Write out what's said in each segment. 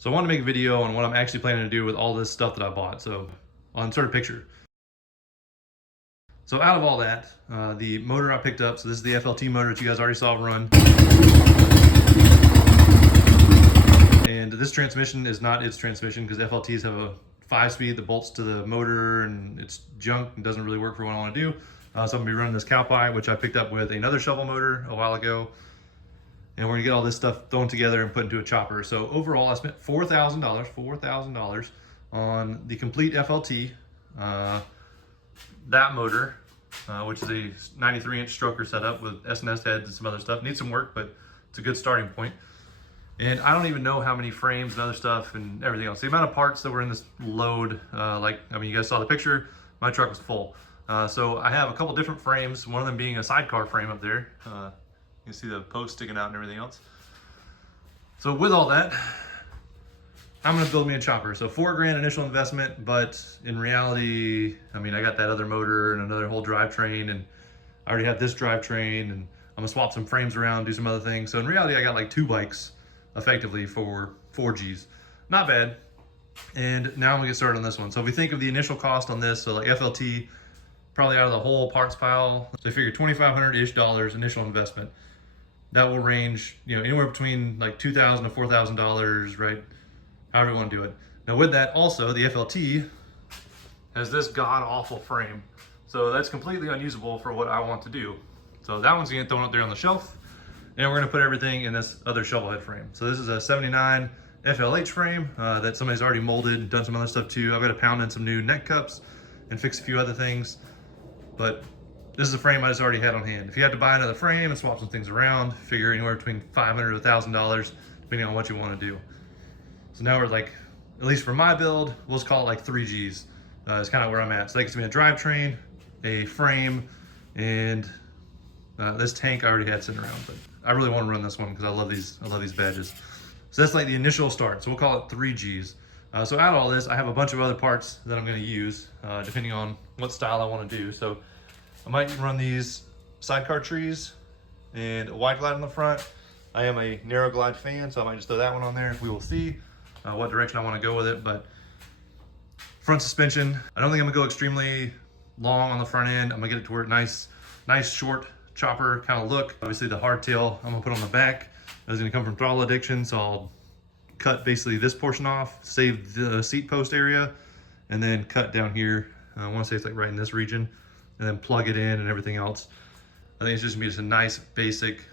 So I want to make a video on what I'm actually planning to do with all this stuff that I bought. So I'll insert a picture. So out of all that, the motor I picked up, so this is the FLT motor that you guys already saw run. And this transmission is not its transmission because FLTs have a 5-speed that bolts to the motor and it's junk and doesn't really work for what I want to do. So I'm going to be running this Cowpie, which I picked up with another shovel motor a while ago. And we're gonna get all this stuff thrown together and put into a chopper. So overall, I spent $4,000 on the complete FLT, that motor, which is a 93-inch stroker setup with S&S heads and some other stuff. Needs some work, but it's a good starting point. And I don't even know how many frames and other stuff and everything else. The amount of parts that were in this load, you guys saw the picture, my truck was full. So I have a couple different frames, one of them being a sidecar frame up there. You can see the post sticking out and everything else. So with all that, I'm gonna build me a chopper. So $4 grand initial investment, but in reality, I got that other motor and another whole drivetrain, and I already have this drivetrain, and I'm gonna swap some frames around, do some other things. So in reality, I got like 2 bikes effectively for 4 G's. Not bad. And now I'm gonna get started on this one. So if we think of the initial cost on this, so like FLT, probably out of the whole parts pile, so I figure $2,500-ish initial investment. That will range, anywhere between like $2,000 to $4,000, right? However you want to do it. Now with that also, the FLT has this god-awful frame. So that's completely unusable for what I want to do. So that one's gonna get thrown up there on the shelf, and we're gonna put everything in this other Shovelhead frame. So this is a 79 FLH frame that somebody's already molded and done some other stuff too. I've got to pound in some new neck cups and fix a few other things. But this is a frame I just already had on hand. If you had to buy another frame and swap some things around, figure anywhere between $500 to $1,000, depending on what you want to do. So now we're like, at least for my build, we'll just call it like 3 G's. It's kind of where I'm at. So it's gonna be a drivetrain, a frame, and this tank I already had sitting around. But I really want to run this one because I love these badges. So that's like the initial start. So we'll call it 3 G's. So out of all this, I have a bunch of other parts that I'm going to use depending on what style I want to do. So I might run these sidecar trees and a wide glide on the front. I am a narrow glide fan, so I might just throw that one on there. We will see what direction I want to go with it. But front suspension, I don't think I'm going to go extremely long on the front end. I'm going to get it to where nice short chopper kind of look. Obviously the hardtail I'm going to put on the back. It's going to come from throttle addiction, so I'll cut basically this portion off, save the seat post area, and then cut down here. I want to say it's like right in this region, and then plug it in and everything else. I think it's just gonna be a nice basic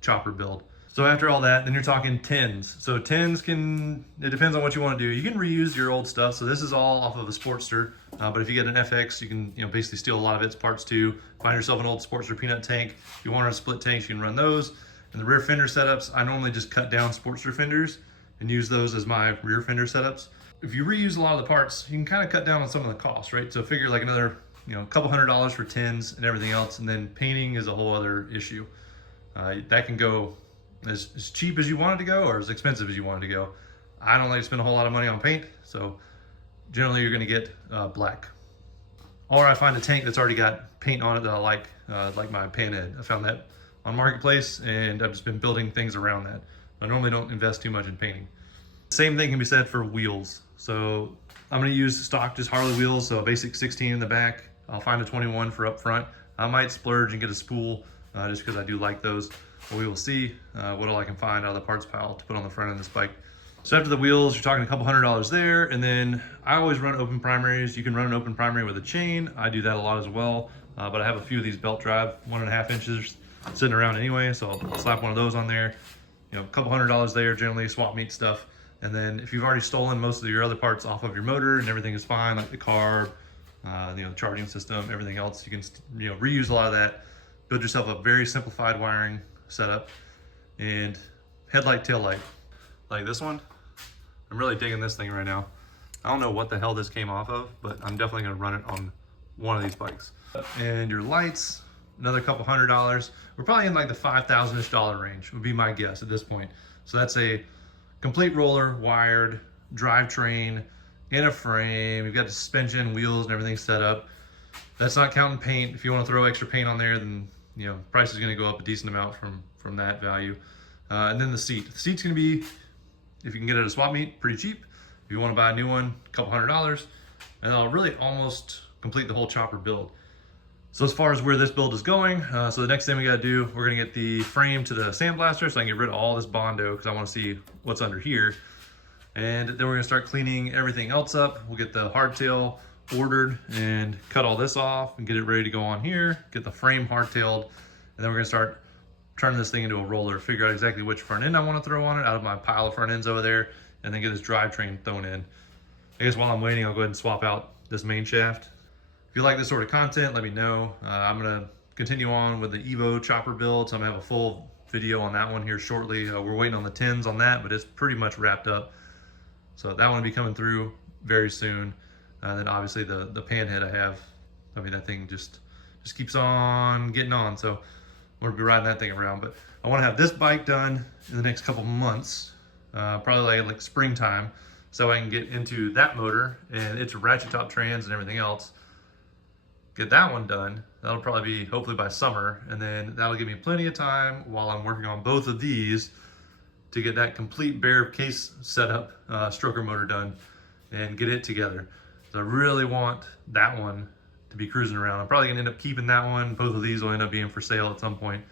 chopper build. So after all that, then you're talking tins. So tins it depends on what you want to do. You can reuse your old stuff. So this is all off of a Sportster, but if you get an FX, you can basically steal a lot of its parts too. Find yourself an old Sportster peanut tank. If you want to split tanks, you can run those. And the rear fender setups, I normally just cut down Sportster fenders and use those as my rear fender setups. If you reuse a lot of the parts, you can kind of cut down on some of the costs, right? So figure like another, a couple $100 for tins and everything else, and then painting is a whole other issue. That can go as cheap as you want it to go or as expensive as you want it to go. I don't like to spend a whole lot of money on paint, so generally you're gonna get black. Or I find a tank that's already got paint on it that I like my Panhead. I found that on Marketplace, and I've just been building things around that. I normally don't invest too much in painting. Same thing can be said for wheels. So I'm gonna use stock, just Harley wheels, so a basic 16 in the back. I'll find a 21 for up front. I might splurge and get a spool just because I do like those. But we will see what all I can find out of the parts pile to put on the front of this bike. So after the wheels, you're talking a couple $100 there. And then I always run open primaries. You can run an open primary with a chain. I do that a lot as well. But I have a few of these belt drive 1.5 inches sitting around anyway. So I'll slap one of those on there. A couple $100 there, generally swap meet stuff. And then if you've already stolen most of your other parts off of your motor and everything is fine, like the carb, the charging system, everything else, you can reuse a lot of that. Build yourself a very simplified wiring setup. And headlight, tail light, like this one. I'm really digging this thing right now. I don't know what the hell this came off of, but I'm definitely gonna run it on one of these bikes. And your lights, another couple $100. We're probably in like the $5,000-ish range would be my guess at this point. So that's a complete roller, wired, drivetrain, in a frame. You've got the suspension, wheels, and everything set up. That's not counting paint. If you want to throw extra paint on there, then price is going to go up a decent amount from that value. And then the seat. The seat's going to be if you can get it at a swap meet, pretty cheap. If you want to buy a new one, a couple $100s, and it'll really almost complete the whole chopper build. So as far as where this build is going, so the next thing we gotta do, we're gonna get the frame to the sandblaster so I can get rid of all this Bondo because I wanna see what's under here. And then we're gonna start cleaning everything else up. We'll get the hardtail ordered and cut all this off and get it ready to go on here, get the frame hardtailed, and then we're gonna start turning this thing into a roller, figure out exactly which front end I wanna throw on it out of my pile of front ends over there, and then get this drivetrain thrown in. I guess while I'm waiting, I'll go ahead and swap out this main shaft. If you like this sort of content, let me know. I'm gonna continue on with the Evo chopper build, so I'm gonna have a full video on that one here shortly. We're waiting on the tins on that, but it's pretty much wrapped up. So that one will be coming through very soon. Then obviously the pan head I have, I mean, that thing just keeps on getting on. So I'm gonna be riding that thing around, but I wanna have this bike done in the next couple months, probably like springtime, so I can get into that motor and its ratchet top trans and everything else. Get that one done. That'll probably be hopefully by summer, and then that'll give me plenty of time while I'm working on both of these to get that complete bare case setup, stroker motor done and get it together. So I really want that one to be cruising around. I'm probably gonna end up keeping that one. Both of these will end up being for sale at some point.